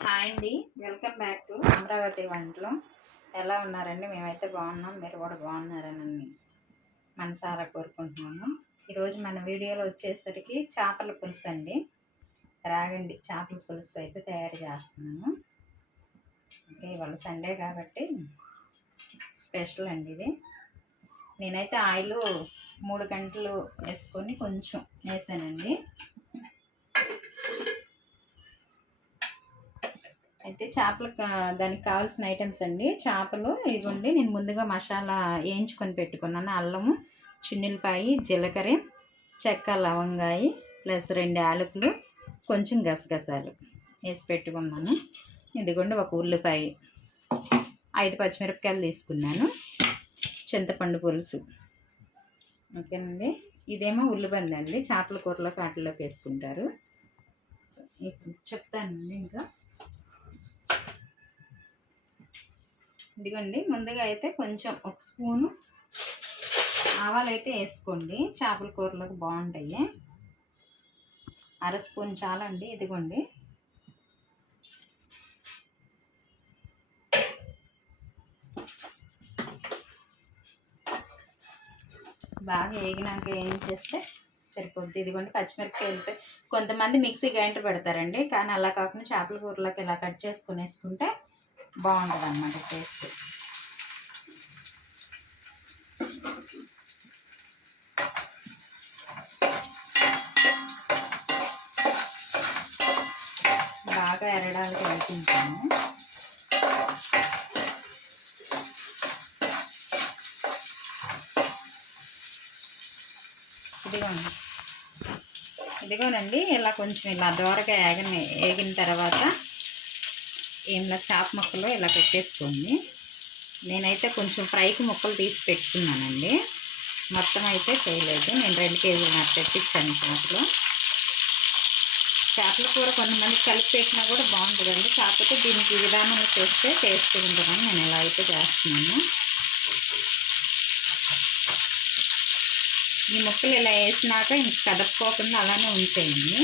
Hi అండి. Welcome back to Amaravati వంటలు. ఎలా ఉన్నారండి? మేమైతే బాగున్నాం. మీరు కూడా బాగున్నారని మనసారా కోరుకుంటున్నాము. ఈరోజు మన వీడియోలో వచ్చేసరికి చేపల పులుసు అండి. రాగండి. చేపల పులుసు అయితే తయారు చేస్తున్నాము. ఓకే ఇవాళ సండే కాబట్టి స్పెషల్ అండి ఇది. నేనైతే ఆయిల్ మూడు గంటలు వేసుకొని కొంచెం వేసానండి. అయితే చేపలు దానికి కావాల్సిన ఐటమ్స్ అండి. చేపలు ఇవ్వండి. నేను ముందుగా మసాలా వేయించుకొని పెట్టుకున్నాను. అల్లము చిన్నులపాయి జీలకర్ర చెక్క లవంగాయి ప్లస్ రెండు యాలకులు కొంచెం గసగసాలు వేసి పెట్టుకున్నాను. ఇదిగోండి ఒక ఉల్లిపాయ ఐదు పచ్చిమిరపకాయలు తీసుకున్నాను. చింతపండు పులుసు. ఓకేనండి. ఇదేమో ఉల్లిబంది అండి చేపల కూరలో కాటలోకి వేసుకుంటారు. చెప్తానండి ఇంకా. ఇదిగోండి ముందుగా అయితే కొంచెం ఒక స్పూను ఆవాలు అయితే వేసుకోండి. చేపల కూరలకు బాగుంటాయి. అర స్పూన్ చాలండి ఇదిగోండి. బాగా వేగినాక ఏం చేస్తే సరిపోద్ది. ఇదిగోండి పచ్చిమిరపకాయలు కొంతమంది మిక్సీ గ్రైండర్ పెడతారండి. కానీ అలా కాకుండా చేపల కూరలోకి ఇలా కట్ చేసుకుని వేసుకుంటే బాగుంటుంది అన్నమాట టేస్ట్. బాగా ఎరడానికి వేసుకుంటాను ఇదిగోండి. ఇదిగోనండి ఇలా కొంచెం ఇలా దోరగా ఏగిన ఏగిన తర్వాత ఏమన్నా చేప ముక్కలు ఇలా పెట్టేసుకోండి. నేనైతే కొంచెం ఫ్రైకి ముక్కలు తీసి పెట్టుకున్నానండి. మొత్తం అయితే చేయలేదు. నేను రెండు కేజీలు నాకు తెప్పించాను చేపలు. చేపల కూర కొంతమంది కలిపి పెట్టినా కూడా బాగుంటుందండి. కాకపోతే దీనికి విధానం చేస్తే టేస్ట్ ఉంటుందని నేను ఇలా అయితే చేస్తున్నాను. ఈ ముక్కలు ఇలా వేసినాక ఇంక కదపుకోకుండా అలానే ఉంచేయండి.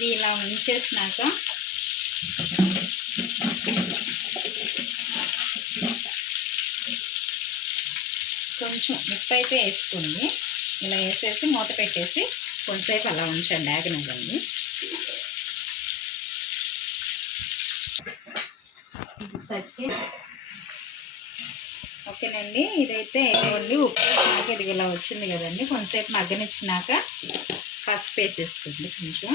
ఇది ఇలా ఉంచేసినాక కొంచెం ఉప్పు అయితే వేసుకోండి. ఇలా వేసేసి మూత పెట్టేసి కొంచెంసేపు అలా ఉంచండి ఆగినవ్వండి సరికి. ఓకేనండి. ఇదైతే ఇవ్వండి ఉప్పు ఇది ఇలా వచ్చింది కదండి. కొంతసేపు మగ్గనిచ్చినాక పసుపు వేసేసుకోండి కొంచెం.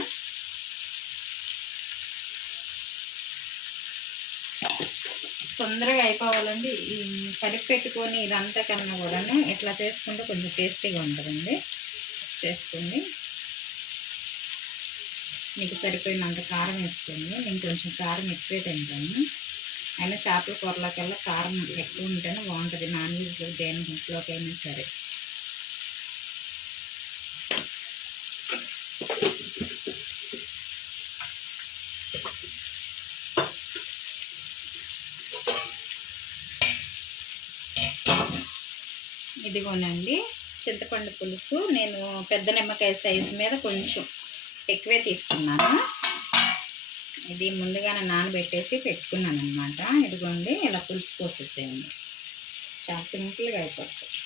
తొందరగా అయిపోవాలండి. కలిపి పెట్టుకొని ఇదంతా కన్నా కూడా ఇట్లా చేసుకుంటే కొంచెం టేస్టీగా ఉంటుందండి. చేసుకోండి. మీకు సరిపోయినంత కారం వేసుకోండి. నేను కొంచెం కారం ఎక్కువే తింటాను. అయినా చేపల కూరలోకెల్లా కారం ఎక్కువ ఉంటేనే బాగుంటుంది. నాన్ వెజ్లో దేని అయినా సరే. ఇదిగోనండి చింతపండు పులుసు. నేను పెద్ద నిమ్మకాయ సైజు మీద కొంచెం ఎక్కువే తీసుకున్నాను. ఇది ముందుగానే నానబెట్టేసి పెట్టుకున్నాను అనమాట ఇదిగోండి ఇలా పులుసు పోసేసేయండి. చాలా సింపుల్గా అయిపోతుంది.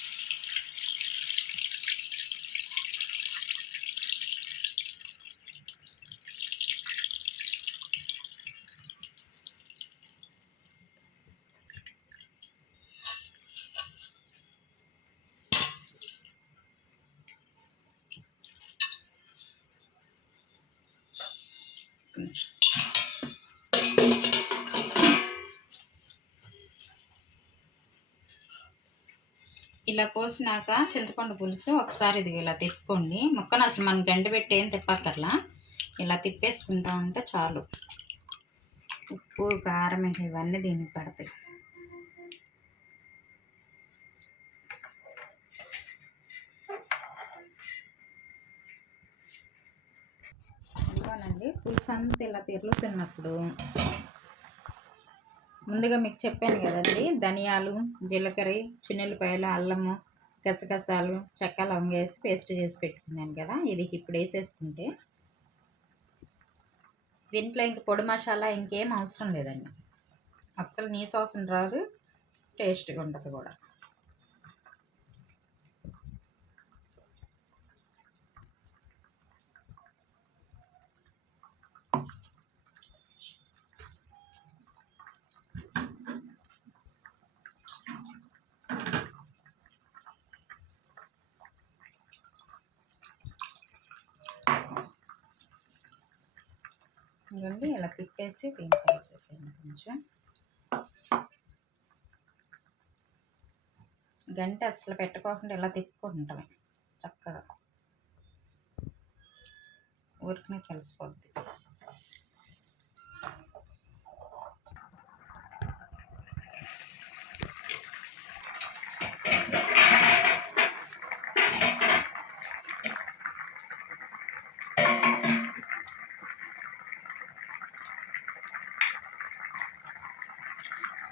ఇలా పోసినాక చింతపండు పులుసు ఒకసారి ఇది ఇలా తిప్పుకోండి. ముక్కను అసలు మనం గంట పెట్టి ఏం తిప్పక్కర్లా ఇలా తిప్పేసుకుంటా ఉంటే చాలు. ఉప్పు కారం ఇవన్నీ దీనికి పడతాయి. చెప్తానండి పులుసు అంతా ఇలా తిరుగుతున్నప్పుడు ముందుగా మీకు చెప్పాను కదండి ధనియాలు జీలకర్ర చిన్నెల్లిపాయలు అల్లము గసగసాలు చెక్క లవంగ వేసి పేస్ట్ చేసి పెట్టుకున్నాను కదా ఇది ఇప్పుడు వేసేసుకుంటే. దీంట్లో ఇంక పొడి మసాలా ఇంకేం అవసరం లేదండి. అస్సలు నీ అవసరం రాదు టేస్ట్గా ఉంటుంది కూడా. ఇవ్వండి ఇలా తిప్పేసి దీంట్లో వేసేసేయండి కొంచెం. గంట అసలు పెట్టుకోకుండా ఇలా తిప్పుకుంటామే చక్కగా. ఊరికి కలిసిపోద్ది.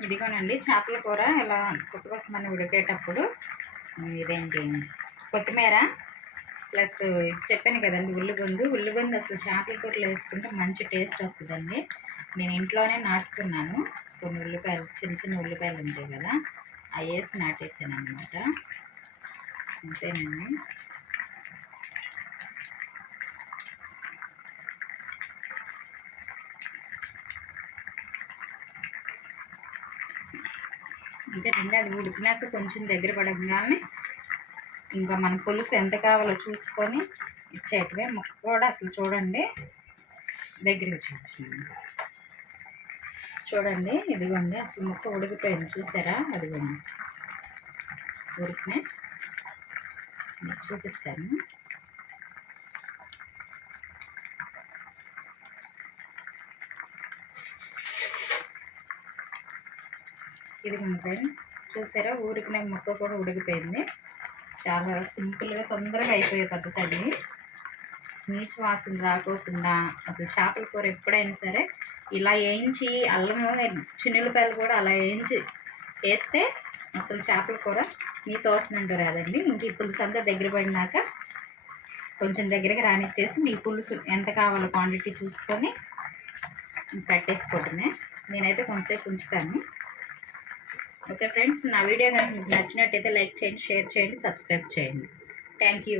ఇదిగోనండి చేపల కూర ఇలా కొత్త కొత్త మన ఉడికేటప్పుడు ఇదేంటి కొత్తిమీర ప్లస్ చెప్పాను కదండి ఉల్లిగొందు. ఉల్లిగొందు అసలు చేపల కూరలో వేసుకుంటే మంచి టేస్ట్ వస్తుందండి. నేను ఇంట్లోనే నాటుకున్నాను. కొన్ని ఉల్లిపాయలు చిన్న చిన్న ఉల్లిపాయలు ఉంటాయి కదా అవి వేసి నాటేసాను అనమాట అంతేనండి. అంతేనండి అది ఉడికినాక కొంచెం దగ్గర పడగానే ఇంకా మన పులుసు ఎంత కావాలో చూసుకొని ఇచ్చేటవే. ముక్క కూడా అసలు చూడండి దగ్గర చూడండి చూడండి ఇదిగోండి అసలు ముక్క ఉడికిపోయింది. చూసారా? అదిగోండి. ఉడికినా చూపిస్తాను. ఇదిగోండి ఫ్రెండ్స్ చూసారా? ఊరికి నాకు ముక్క కూడా ఉడికిపోయింది. చాలా సింపుల్గా తొందరగా అయిపోయే పద్ధతి అది. నీచు వాసన రాకోకుండా అసలు చేపల కూర ఎప్పుడైనా సరే ఇలా వేయించి అల్లము చిన్నులపాయలు కూడా అలా వేయించి వేస్తే అసలు చేపల కూర నీ వాసన అంటూ రాదండి. ఇంక ఈ పులుసు అంతా దగ్గర పడినాక కొంచెం దగ్గరికి రానిచ్చేసి మీ పులుసు ఎంత కావాలో క్వాంటిటీ చూసుకొని పెట్టేసుకోవటమే నేనైతే కొంతసేపు ఉంచుతాను. ఓకే ఫ్రెండ్స్ నా వీడియో కనుక నచ్చినట్టయితే లైక్ చేయండి షేర్ చేయండి సబ్స్క్రైబ్ చేయండి. Thank you